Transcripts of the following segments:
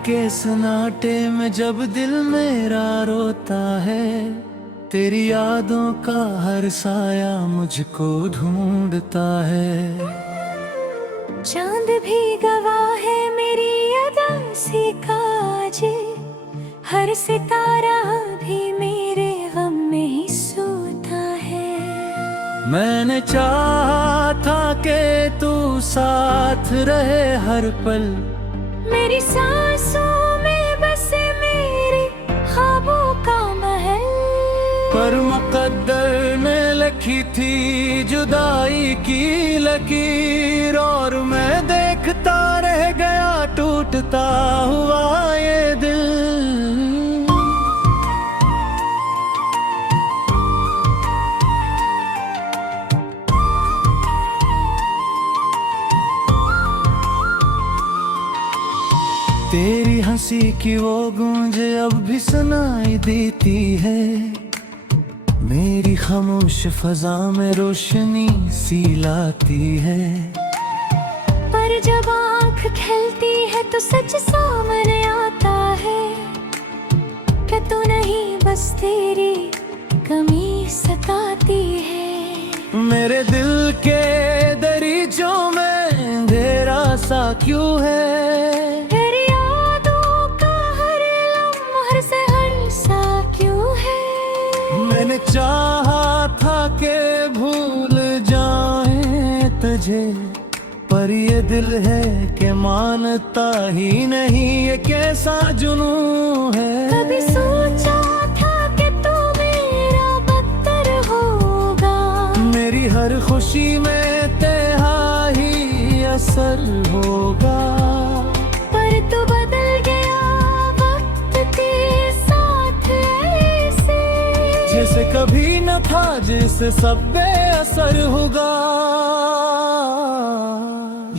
के सन्नाटे में जब दिल मेरा रोता है, तेरी यादों का हर साया मुझको ढूंढता है। चांद भी गवाह है मेरी अदासी का आज, हर सितारा भी मेरे गम में ही सोता है। मैंने चाहा था कि तू साथ रहे हर पल, मेरी सांसों में बसे मेरे ख्वाबों का महल। पर मुकद्दर ने लिखी थी जुदाई की लकीर, और मैं देखता रह गया टूटता हुआ ये दिल। तेरी हंसी की वो गूंज अब भी सुनाई देती है, मेरी खामोश फजा में रोशनी सी लाती है। पर जब आँख खिलती है तो सच सामने आता है, कि तू नहीं बस तेरी कमी सताती है। मेरे दिल के दरीचों में अंधेरा सा क्यों है, तेरी यादों का हर लम्हा से हर सा क्यों है। मैंने चाहा था कि भूल जाए तुझे, पर ये दिल है कि मानता ही नहीं, ये कैसा जुनून है। कभी सोचा था कि तू मेरा बदतर होगा, मेरी हर खुशी में तेरा ही असर होगा। पर तू बदल गया वक्त के साथ ऐसे, जैसे कभी न था, जिससे सब बेअसर होगा।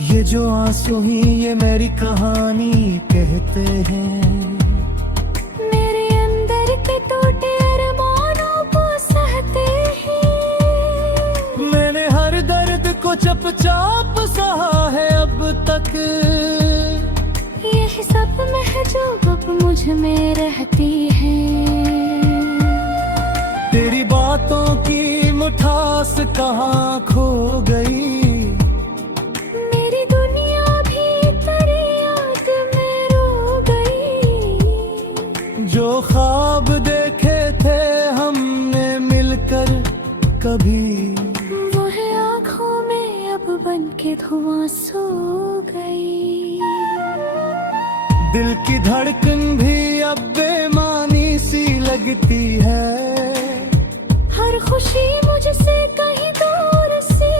ये जो आंसू ही ये मेरी कहानी कहते हैं, मेरे अंदर के टूटे अरमानों को सहते हैं। मैंने हर दर्द को चुपचाप सहा है अब तक, यही सब में है जो अब मुझ में रहती है। तेरी बातों की मिठास कहाँ खो गई, मेरी दुनिया भी तेरी याद में रो गई। जो ख्वाब देखे थे हमने मिलकर कभी, वो है आँखों में अब बन के धुआं सो गई। दिल की धड़कन भी अब बेमानी सी लगती है, हर खुशी मुझसे कहीं दूर सी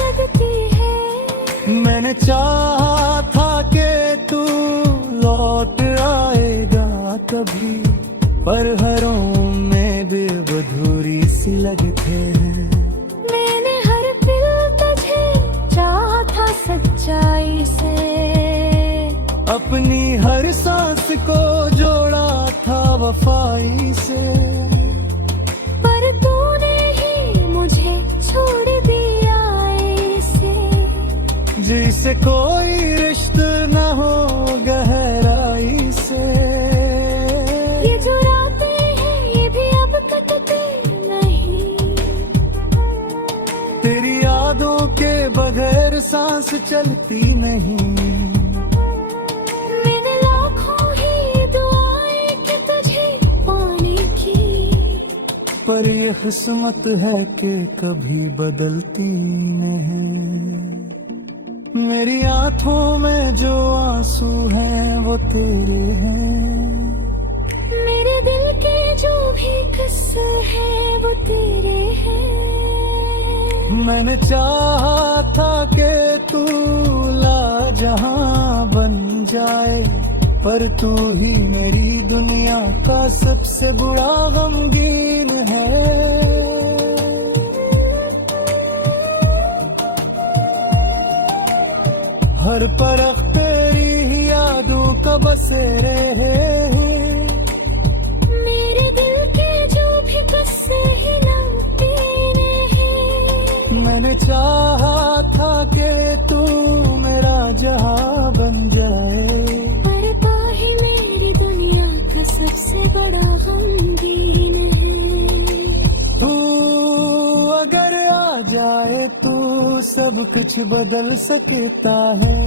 लगती है। मैंने चाहा था कि तू लौट आएगा कभी, पर हर उम्मीद अधूरी सी लगते हैं। मैंने हर दिल तुझे चाहा था सच्चाई से, अपनी हर सांस को जोड़ा था वफाई से, पर तूने ही मुझे छोड़ दिया ऐसे, जिसे कोई रिश्ता न हो गहराई से। ये जो रातें हैं ये भी अब कटते नहीं, तेरी यादों के बगैर सांस चलती नहीं। मैंने लाखों ही दुआएं की तुझे पाने की, पर ये किस्मत है कि कभी बदलती नहीं। मेरी आंखों में जो आंसू हैं वो तेरे हैं, मेरे दिल के जो भी कसूर है वो तेरे हैं। मैंने चाहा था कि तू लाजहां बन जाए, पर तू ही मेरी दुनिया का सबसे बुरा गमगीन है। हर परख तेरी ही यादों का बसेरे हैं, मेरे दिल के जो भी कस्से हिलाओ तेरे हैं। मैंने चाहा था कि तू मेरा जहां बन जाए, पर पाही में सब कुछ बदल सकता है।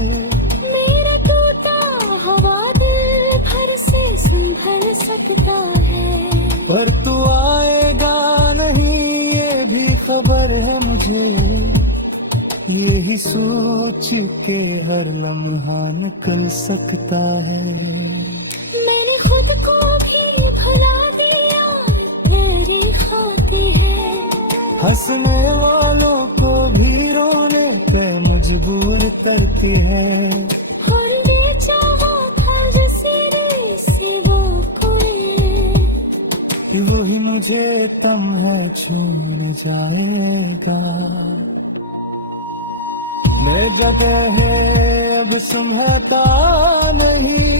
मेरा टूटा हवा दिल भर से संभल सकता है। पर तू आएगा नहीं ये भी खबर है मुझे, यही सोच के हर लम्हा निकल सकता है। मैंने खुद को भी भुला दिया मेरी खाती है। हंसने वालों को भी रोने पे मजबूर करती है। और बेचारा था जैसे से वो कोई, वही मुझे तम है छूने जाएगा। मैं जगह है अब सुबह का नहीं,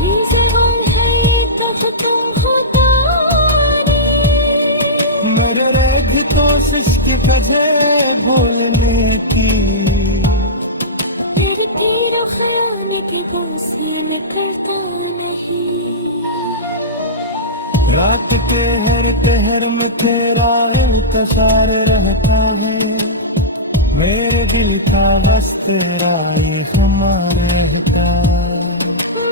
ये ज़वाल है ये तब तुम होता नहीं। मेरे रेख कोशिश की तुझे भूलने की, तेरे तेरा ख्याल की बासी में करता नहीं। रात के हर पहर में तेरा इंतजार रहता है। मेरे दिल का बस तेरा ये ख़ुमार रहता।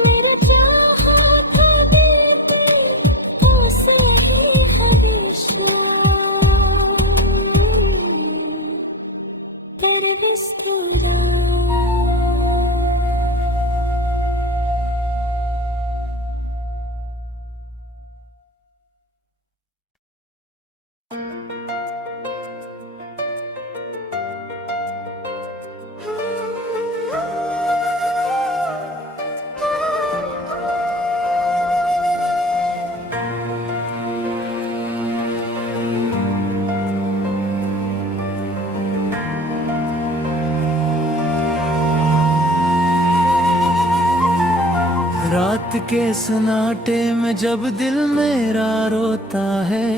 मेरा चाहा था देते तो सही हमेशा, पर विस्तरा रात के सन्नाटे में जब दिल मेरा रोता है,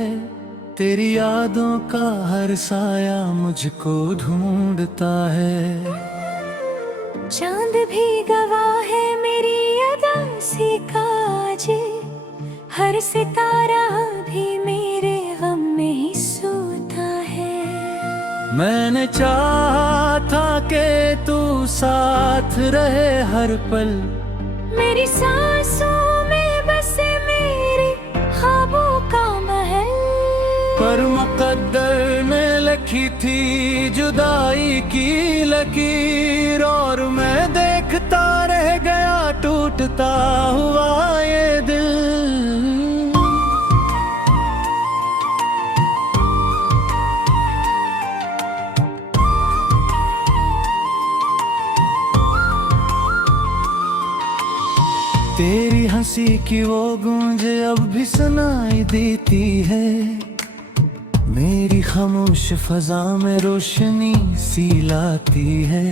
तेरी यादों का हर साया मुझको ढूंढता है। चांद भी गवाह है मेरी अदासी का आज, हर सितारा भी मेरे गम में ही सोता है। मैंने चाहा था कि तू साथ रहे हर पल, मेरी सांसों में बसे मेरे ख्वाबों का महल। पर मुकद्दर ने लिखी थी जुदाई की लकीर, और मैं देखता रह गया टूटता हुआ ये दिल। तेरी हंसी की वो गूंज अब भी सुनाई देती है। मेरी खामोश फजा में रोशनी सी लाती है।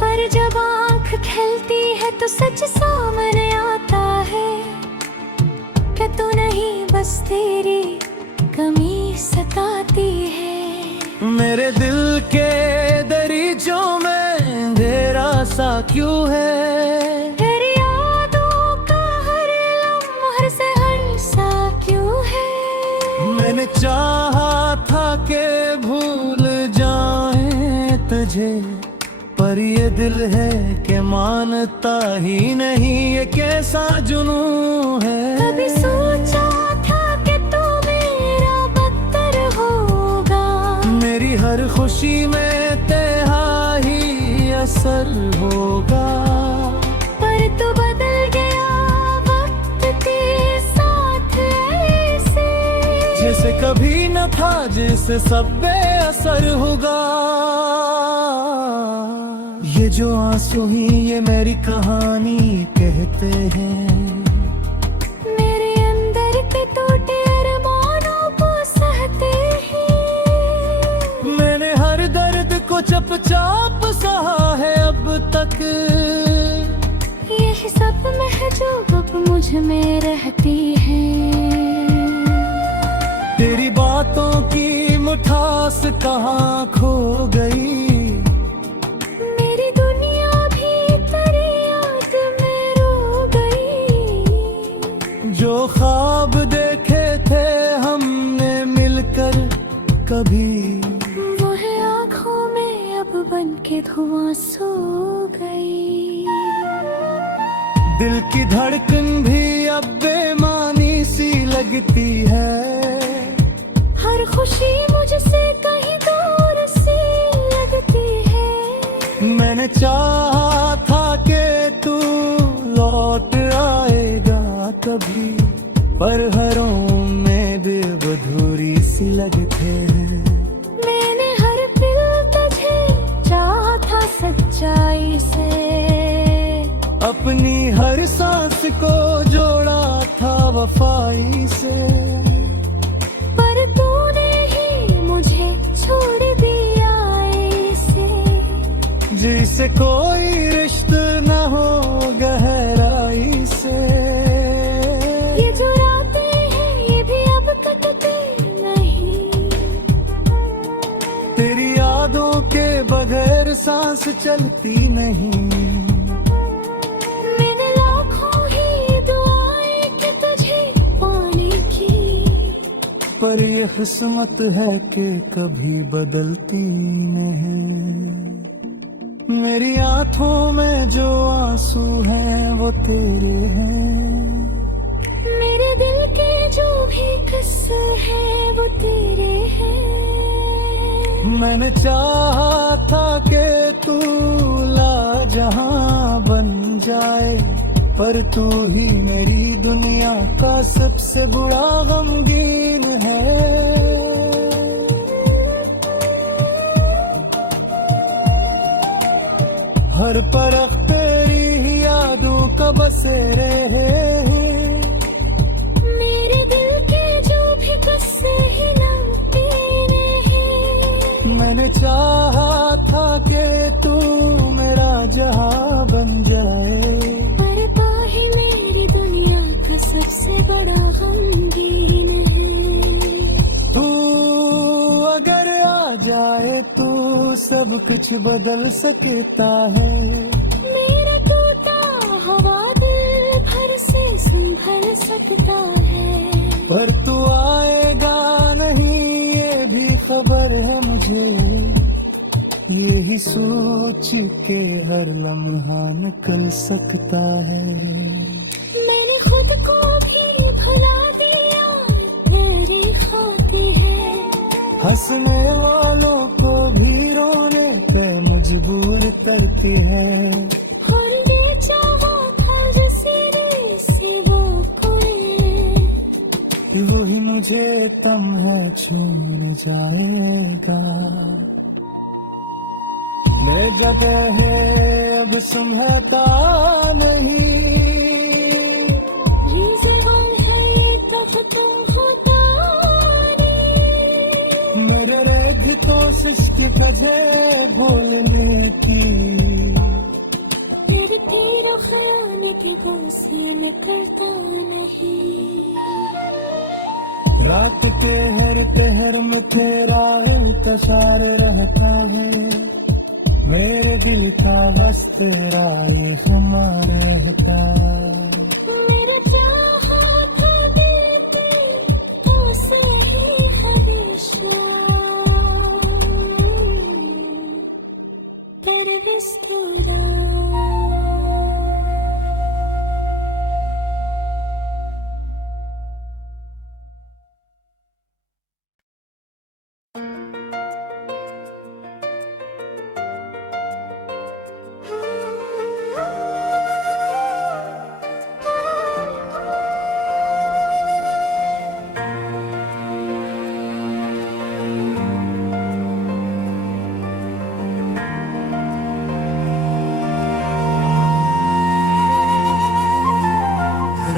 पर जब आँख खिलती है तो सच सामने आता है कि तू नहीं बस तेरी कमी सताती है। मेरे दिल के दरीचों में अंधेरा सा क्यों है, तेरी यादों का हर लम्हा से हर सा क्यों है। मैंने चाहा था कि भूल जाए तुझे, पर ये दिल है कि मानता ही नहीं, ये कैसा जुनून है। कभी सोचा था कि तू मेरा बदतर होगा, मेरी हर खुशी में तेरा ही असर होगा। पर तू बदल गया वक्त के साथ ऐसे, जैसे कभी न था जिससे सब बेअसर होगा। ये जो आंसू ही ये मेरी कहानी कहते हैं, मेरे अंदर के टूटे अरमानों को सहते हैं। मैंने हर दर्द को चुपचाप सहा है अब तक, यही सब में है जो अब मुझ में रहती है। तेरी बातों की मिठास कहाँ खो गई, मेरी दुनिया भी तेरी याद में रो गई। जो ख्वाब देखे थे हमने मिलकर कभी बन के धुआं सो गई। दिल की धड़कन भी अब बेमानी सी लगती है। हर खुशी मुझसे कहीं दूर सी लगती है। मैंने चाहा था कि तू लौट आएगा कभी, पर हर उम्मीद अधूरी सी लगते हैं। मैंने हर पल तुझे चाहा था सच्चाई से, अपनी हर सांस को जोड़ा था वफाई से, पर तूने ही मुझे छोड़ दिया ऐसे, जिसे कोई रिश्ता न हो गहराई से। ये जो रातें हैं ये भी अब कटती नहीं, तेरी यादों के बगैर सांस चलती नहीं। मैंने लाखों ही दुआएं कि तुझे पाने की, पर ये किस्मत है कि कभी बदलती नहीं। मेरी आंखों में जो आंसू हैं वो तेरे हैं, मेरे दिल के जो भी किस्से हैं वो तेरे हैं। मैंने चाहा था कि तू लाजहां बन जाए, पर तू ही मेरी दुनिया का सबसे बुरा गमगीन है। हर परख तेरी ही यादों का बसेरे हैं। मेरे दिल के जो भी किस्से ही ना तेरे हैं। मैंने चाहा था कि तू मेरा जहां बन जाए, पर पाही मेरी दुनिया का सबसे बड़ा गमगीन है। तू अगर आ जाए तो सब कुछ बदल सकता है। मेरा टूटा हवा दिल भर से संभल सकता है, पर तू आएगा नहीं ये भी खबर है मुझे। यही सोच के हर लम्हा निकल सकता है। मैंने खुद को भी भुला दिया मेरी खाते है, हंसने वालों को भी रोने पे मजबूर करती है। और बेचारा था जैसे सिवा कोई, वही मुझे तम है छूने जाएगा। मैं जगह है अब सुनहता नहीं, ये ज़बान है तब तुम होता नहीं। मेरे रेख कोशिश की तुझे बोलने की, मेरे तेरा ख्याल के बोल से निकलता नहीं। रात के हर पहर में तेरा इंतजार रहता है। मेरे दिल का बस तेरा ये समा रहता। मेरा चाहा था देते तो सही हमेशा, पर बिस्तरा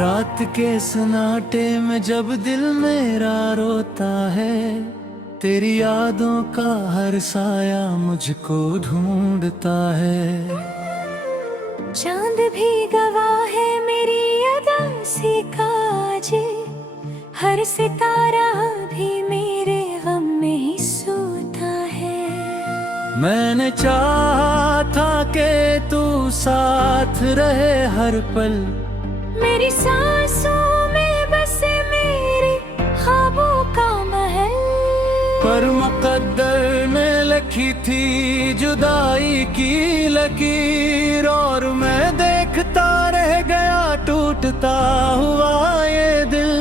रात के सन्नाटे में जब दिल मेरा रोता है, तेरी यादों का हर साया मुझको ढूंढता है। चांद भी गवाह है मेरी अदासी का आज, हर सितारा भी मेरे गम में ही सोता है। मैंने चाहा था कि तू साथ रहे हर पल, मेरी सांसों में बसे मेरे ख्वाबों का महल, पर मुकद्दर ने लिखी थी जुदाई की लकीर, और मैं देखता रह गया टूटता हुआ ये दिल।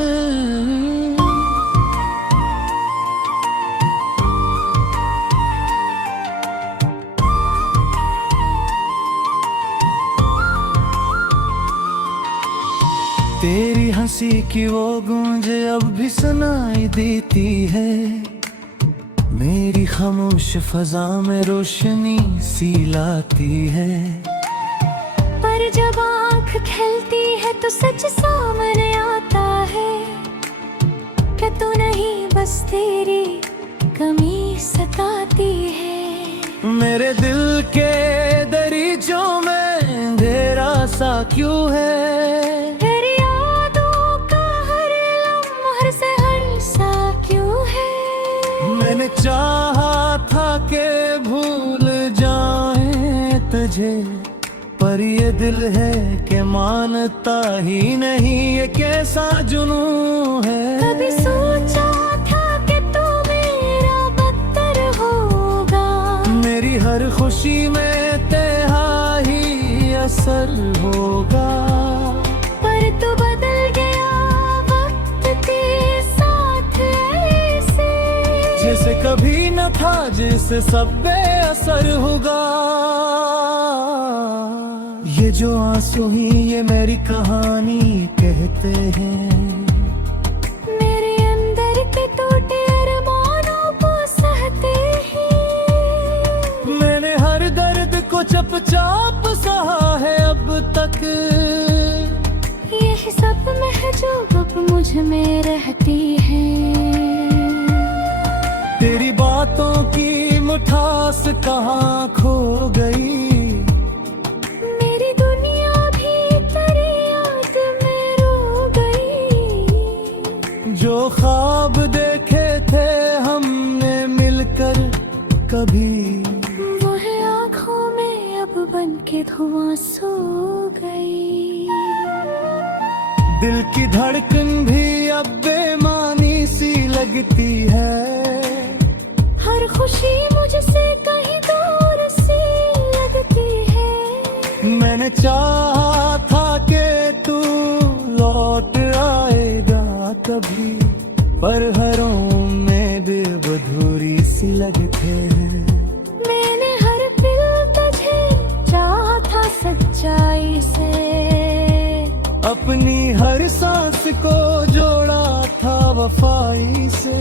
तेरी हंसी की वो गूंज अब भी सुनाई देती है, मेरी खामोश फजा में रोशनी सी लाती है। पर जब आँख खिलती है तो सच सामने आता है कि तू नहीं बस तेरी कमी सताती है। मेरे दिल के दरीचों में अंधेरा सा क्यों है, तेरी यादों का हर लम्हा से हर सा क्यों है। मैंने चाहा था कि भूल जाए तुझे, पर ये दिल है कि मानता ही नहीं, ये कैसा जुनून है। कभी सोचा था कि तू मेरा बदतर होगा, मेरी हर खुशी में तेरा ही असर होगा। पर तू बदल गया वक्त के साथ ऐसे, जैसे कभी न था, जिससे सब बेअसर होगा। ये जो आंसू ही ये मेरी कहानी कहते हैं, मेरे अंदर के टूटे अरमानों को सहते हैं। मैंने हर दर्द को चुपचाप सहा है अब तक, यही सब में है जो अब मुझ में रहती है। तेरी बातों की मिठास कहाँ खो गई, मेरी दुनिया भी तेरी याद में रो गई। जो ख्वाब देखे थे हमने मिलकर कभी, वो है आँखों में अब बन के धुआं सो गई। दिल की धड़कन भी अब बेमानी सी लगती है, हर खुशी मुझसे कहीं दूर सी लगती है। मैंने चाहा था कि तू लौट आएगा कभी, पर हर उम्मीद अधूरी सी लगते हैं। मैंने हर पल तुझे चाहा था सच्चाई से, अपनी हर सांस को जोड़ा था वफाई से,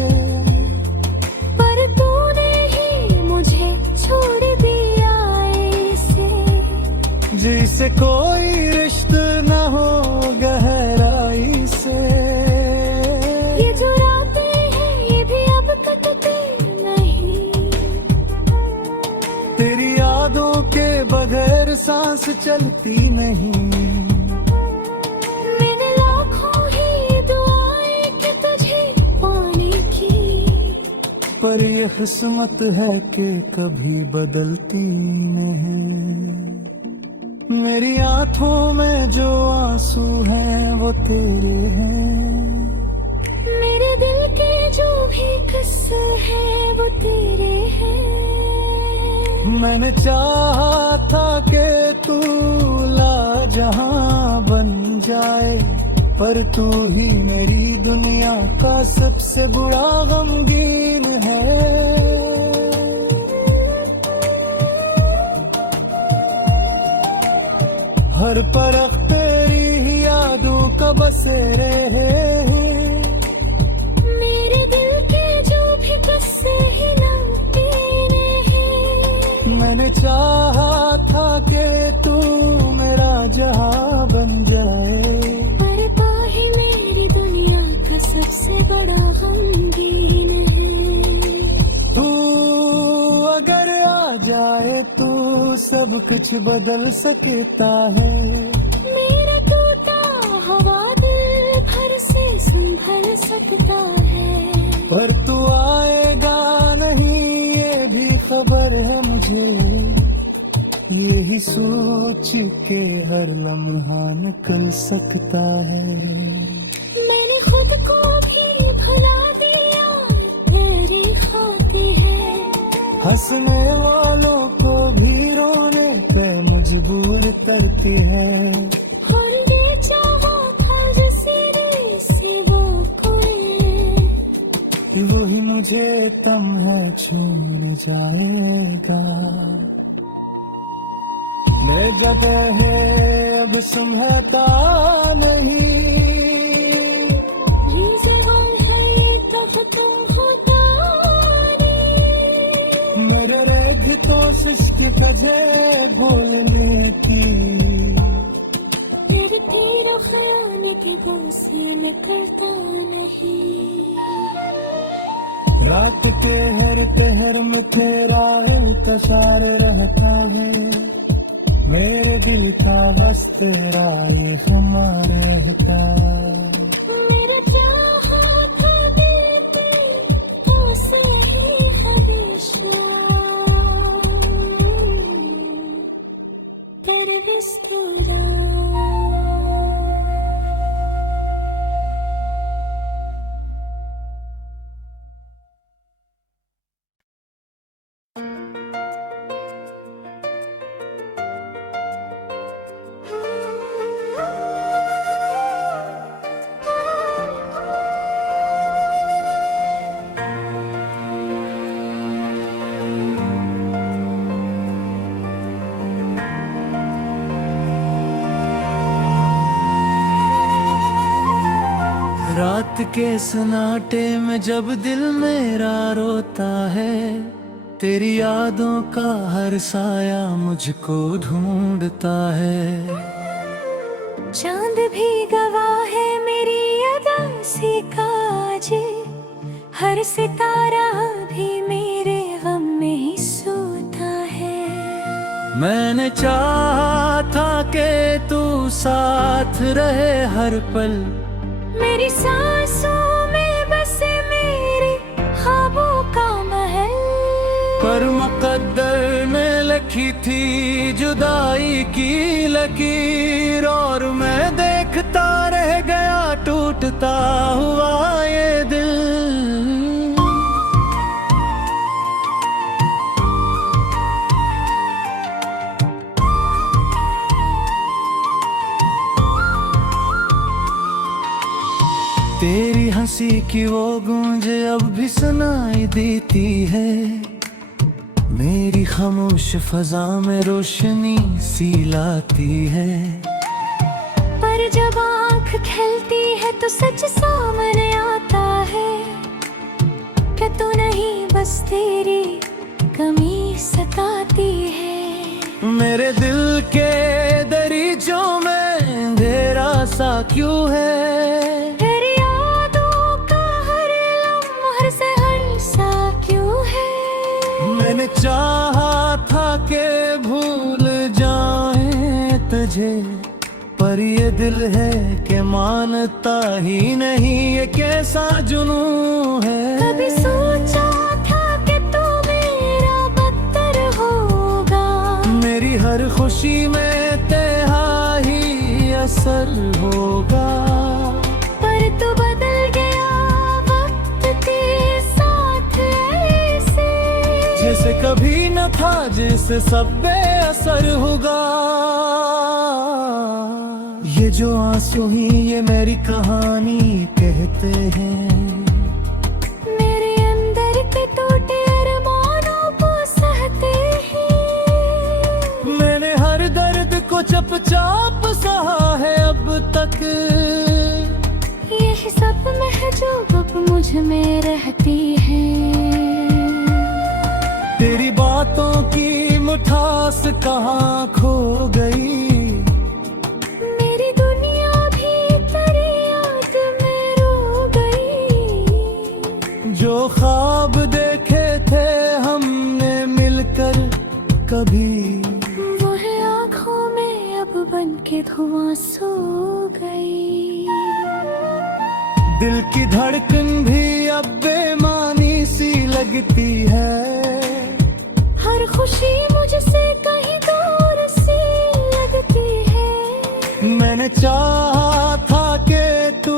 पर तूने ही मुझे छोड़ दिया ऐसे, जिसे कोई रिश्ता न हो गहराई से। ये जो रातें हैं ये भी अब कटती नहीं, तेरी यादों के बगैर सांस चलती नहीं। मैंने लाखों ही दुआएं कि तुझे पाने की, पर ये किस्मत है कि कभी बदलती नहीं। मेरी आंखों में जो आंसू हैं वो तेरे हैं, मेरे दिल के जो भी कसूर है वो तेरे हैं। मैंने चाहा था कि तू लाजहां बन जाए, पर तू ही मेरी दुनिया का सबसे बुरा गमगीन है। हर परख तेरी ही यादों का बसेरे हैं, मेरे दिल के जो भी कस्से हिला तेरे हैं। मैंने चाहा था कि तू मेरा जहां बन जाए, पर पाही मेरी दुनिया का सबसे बड़ा गमगीन है। तू अगर आ जाए तो सब कुछ बदल सकता है। मेरा टूटा हवा दिल भर से संभल सकता है, पर तू आएगा नहीं ये भी खबर है मुझे, यही सोच के हर लम्हा निकल सकता है। मैंने खुद को भी भुला दिया मेरी खातिर है, हंसने मुझे तम है छून जाएगा। मैं जगह है अब समझता नहीं, ये ज़माना है तब तुम होता नहीं। मेरे रेख तो शुष्क कजे बोलने की, तेरे तेरा ख्याल के बोसे निकलता नहीं। रात के हर पहर में तेरा इंतजार रहता है, मेरे दिल का बस तेरा ये हमारे रहता। मेरा चाहा था देते उसे ही हमेशा, पर विस्तरा रात के सन्नाटे में जब दिल मेरा रोता है, तेरी यादों का हर साया मुझको ढूंढता है। चांद भी गवाह है मेरी अदासी का आज, हर सितारा भी मेरे गम में ही सोता है। मैंने चाहा था कि तू साथ रहे हर पल, मेरी सांसों में बसे मेरे ख्वाबों का महल, पर मुकद्दर ने लिखी थी जुदाई की लकीर, और मैं देखता रह गया टूटता हुआ ये दिल। तेरी हंसी की वो गूंज अब भी सुनाई देती है, मेरी खामोश फजा में रोशनी सी लाती है। पर जब आँख खिलती है तो सच सामने आता है, कि तू नहीं बस तेरी कमी सताती है। मेरे दिल के दरीचों में अंधेरा सा क्यों है, तेरी यादों का हर लम्हा सहर सा क्यों है। मैंने चाहा था कि भूल जाए तुझे, पर ये दिल है कि मानता ही नहीं, ये कैसा जुनून है। कभी सोचा था कि तू मेरा बदतर होगा, मेरी हर खुशी में तेरा ही असर होगा, पर तू बदल गया वक्त के साथ ऐसे, जैसे कभी न था, जैसे सब बेअसर होगा। ये जो आंसू ही ये मेरी कहानी कहते हैं, मेरे अंदर के टूटे अरमानों को सहते हैं। मैंने हर दर्द को चुपचाप सहा है अब तक, यही सब में है जो अब मुझ में रहती है। तेरी बातों की मिठास कहाँ खो गई, मेरी दुनिया भी तेरी याद में रो गई। जो ख्वाब देखे थे हमने मिलकर कभी, वो है आँखों में अब बन के धुआं सो गई। दिल की धड़कन भी अब बेमानी सी लगती है, हर खुशी मुझसे कहीं दूर सी लगती है। मैंने चाहा था कि तू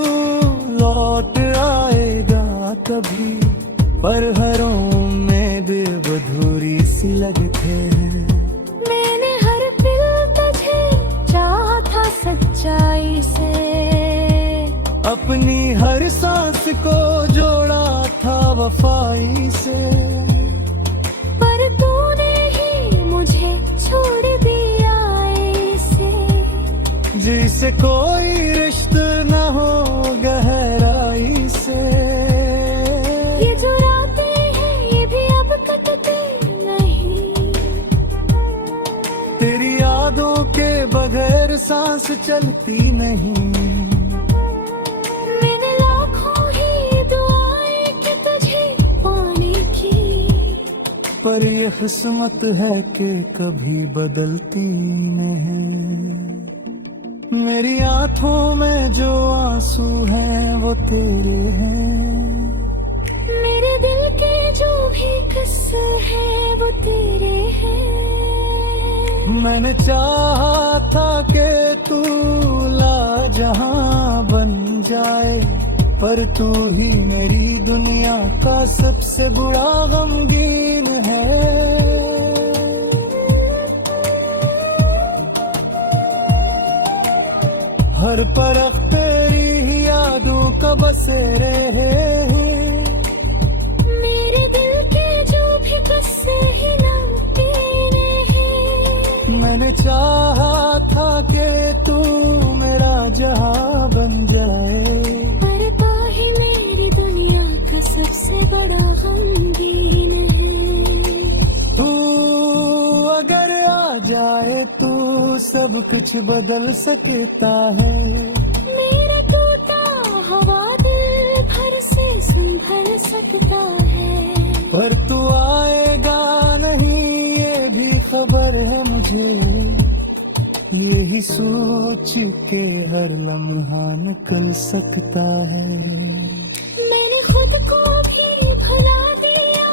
लौट आएगा कभी, पर हर उम्मीद अधूरी सी लगते हैं। मैंने हर पल तुझे चाहा था सच्चाई से, अपनी हर सांस को जोड़ा था बेवफाई से, पर तूने ही मुझे छोड़ दिया ऐसे, जिसे कोई रिश्ता न हो गहराई से। ये जो रातें हैं ये भी अब कटती नहीं, तेरी यादों के बगैर सांस चलती नहीं। मैंने लाखों ही दुआएं कि तुझे पाने की, पर ये किस्मत है कि कभी बदलती नहीं। मेरी आंखों में जो आंसू हैं वो तेरे हैं, मेरे दिल के जो भी कसूर है वो तेरे हैं। मैंने चाहा था कि तू लाजहां बन जाए, पर तू ही मेरी दुनिया का सबसे बुरा गमगीन है। हर परख तेरी ही यादों का बसेरे हैं, मेरे दिल के जो भी कस्से ही नाम तेरे हैं। मैंने चाहा था कि तू मेरा जहां बन जाए, पर पा ही मेरी दुनिया का सबसे बड़ा गमगीन है। तू अगर आ जाए तो सब कुछ बदल सकता है। मेरा टूटा हवा दिल भर से संभल सकता है, पर तू आएगा नहीं ये भी खबर है मुझे, यही सोच के हर लम्हा निकल सकता है। मैंने खुद को भी भुला दिया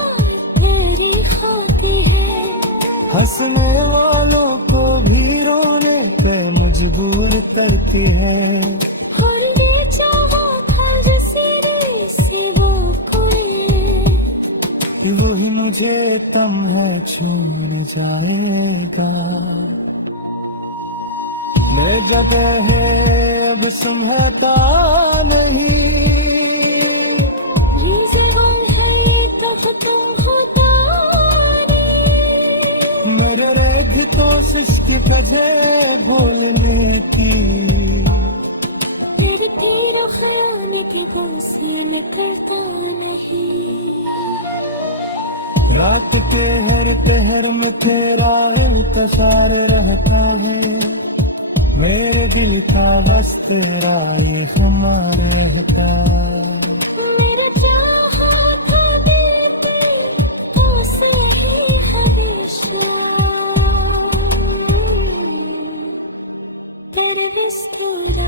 तेरी खातिर है, हंसने वालों को भी रोने पे मजबूर करती है। और बेचारा था जसीरे से वो कोई, वही मुझे तम है छूने जाएगा। मैं जगह है अब सुनहता नहीं, ये जवान है तब तुम होता नहीं। मेरे रेख तो सृष्टि कजे बोलने की, तेरे तेरा ख्याल के दिल से निकलता नहीं। रात के हर पहर में तेरा इंतजार रहता है, मेरे दिल का बस तेरा ये हमारे रहता। मेरा चाहा था देते तो सही हमेशा, पर बिस्तरा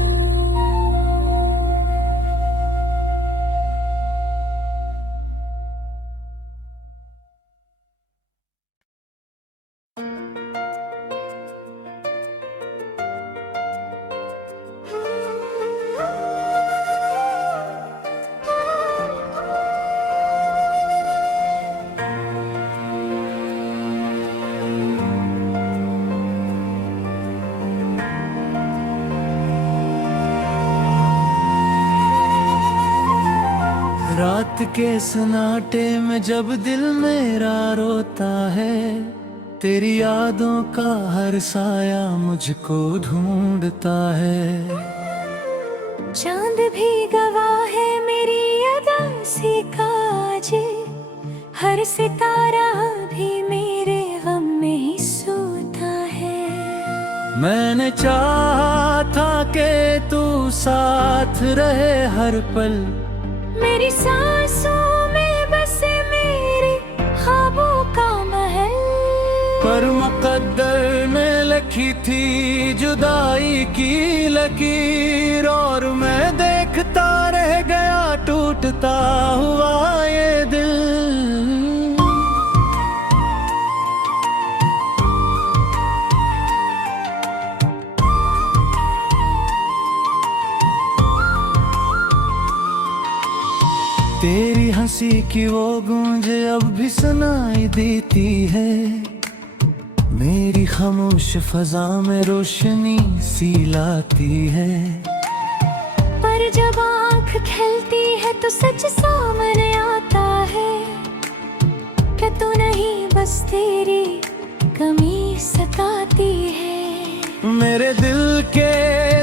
रात के सन्नाटे में जब दिल मेरा रोता है, तेरी यादों का हर साया मुझको ढूंढता है। चांद भी गवाह है मेरी अदासी का आज, हर सितारा भी मेरे गम में ही सोता है। मैंने चाहा था कि तू साथ रहे हर पल, मेरी सांसों में बसे मेरे ख्वाबों का महल, पर मुकद्दर में लिखी थी जुदाई की लकीर, और मैं देखता रह गया टूटता हुआ ये दिल। तेरी हंसी की वो गूंज अब भी सुनाई देती है, मेरी खामोश फजा में रोशनी सी लाती है। पर जब आँख खिलती है तो सच सामने आता है कि तू नहीं, बस तेरी कमी सताती है। मेरे दिल के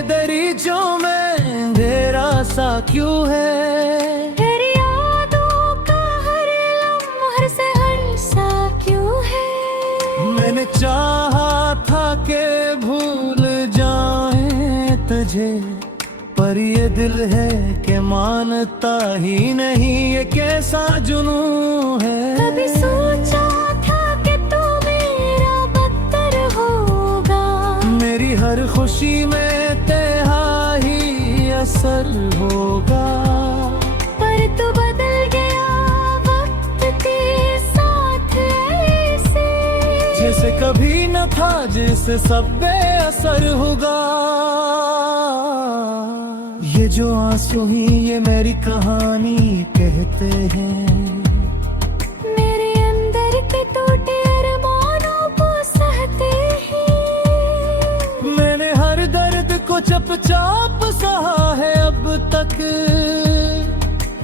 दरीचों में अंधेरा सा क्यों है? तेरी यादों का हर लम्हा से हर सा क्यों है? मैंने चाहा था कि भूल जाए तुझे, पर ये दिल है कि मानता ही नहीं, ये कैसा जुनून है। कभी सोचा था कि तू मेरा बदतर होगा, मेरी हर खुशी में तेरा ही असर होगा, पर तू बदल गया वक्त के साथ ऐसे, जैसे कभी न था, जिससे सब बेअसर होगा। ये जो आंसू ही ये मेरी कहानी कहते हैं, मेरे अंदर के टूटे अरमानों को सहते हैं। मैंने हर दर्द को चुपचाप सहा है अब तक,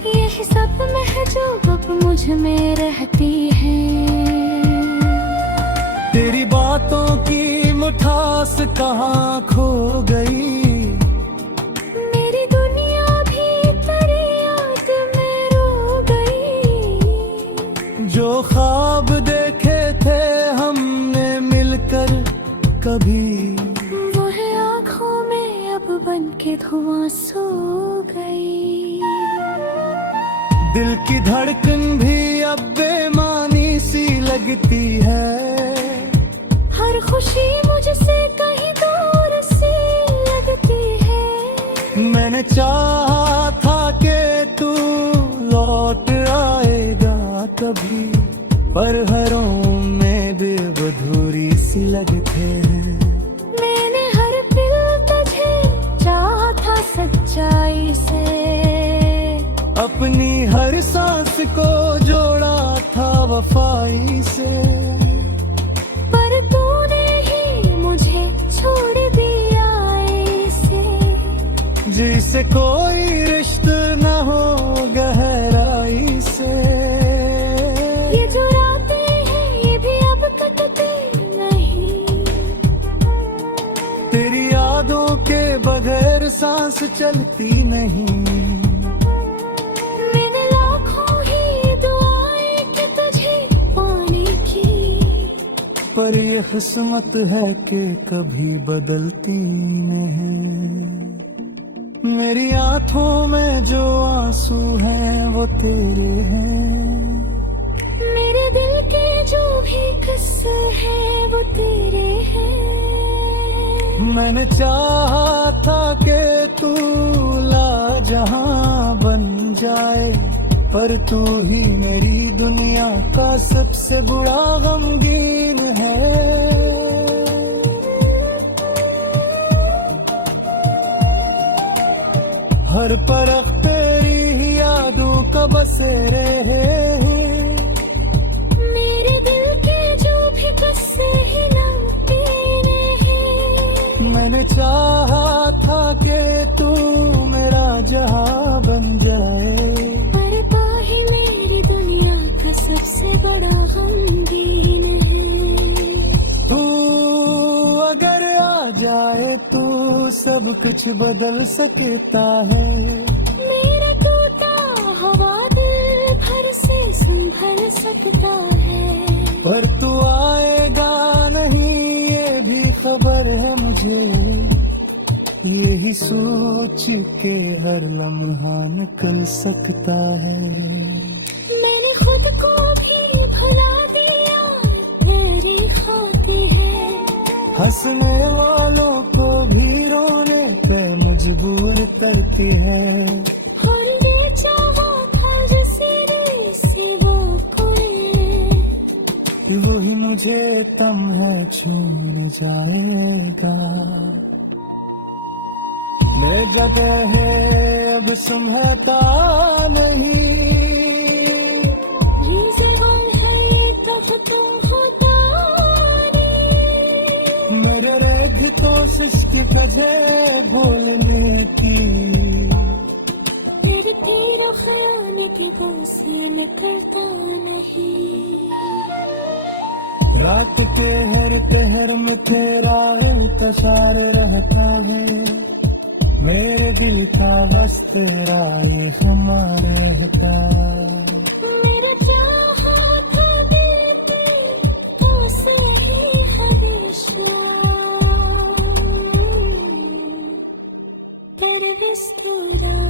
यही सब में जो अब मुझ में रहती है। तेरी बातों की मिठास कहाँ खो गई, मेरी दुनिया भी तेरी याद में रो गई। जो ख्वाब देखे थे हमने मिलकर कभी, वो है आँखों में अब बन के धुआं सो गई। दिल की धड़कन भी अब बेमानी सी लगती है, हर खुशी मुझसे कहीं दूर सी लगती है। मैंने चाहा था कि तू लौट आएगा कभी, पर हर उम्मीद अधूरी सी लगते हैं। मैंने हर पल तुझे चाहा था सच्चाई से, अपनी हर सांस को जोड़ा था वफाई से, पर तूने ही मुझे छोड़ दिया ऐसे, जिसे कोई रिश्ता न हो गहराई से। ये जो रातें हैं ये भी अब कटती नहीं, तेरी यादों के बगैर सांस चलती नहीं। मैंने लाखों ही दुआएं की तुझे पाने की, पर ये किस्मत है कि कभी बदलती नहीं। मेरी आंखों में जो आंसू हैं वो तेरे हैं, मेरे दिल के जो भी किस्से हैं वो तेरे हैं। मैंने चाहा था कि तू लाजहां बन जाए, पर तू ही मेरी दुनिया का सबसे बड़ा गमगीन है। हर परख तेरी ही यादों का बसेरे हैं, मेरे दिल के जो भी किस्से हैं ना तेरे हैं। मैंने चाहा था कि तू मेरा जहां बन जाए, पर पाही मेरी दुनिया का सबसे बड़ा गमगीन है। तू अगर आ जाए तो सब कुछ बदल सकता है। मेरा टूटा हुआ दिल भर से संभल सकता है, पर तू आएगा नहीं ये भी खबर है मुझे, यही सोच के हर लम्हा निकल सकता है। मैंने खुद को भी भुला दिया मेरी खाती है, हंसने वालों को भी रोने पे मजबूर करती है। और बेचारा था जैसे से वो कोई, वही मुझे तम है छूने जाएगा। मैं जगह है अब सुनहता नहीं, ये ज़बान है तब तुम होता नहीं। मेरे रेख कोशिश की वजह बोलने की, तेरे तेरा ख्याल कि वो सेम करता नहीं। रात के हर पहर में तेरा इंतजार रहता है, मेरे दिल का बस तेरा ये हमारा रहता। मेरा चाहा था देते उसे ही हमेशा, पर बस तेरा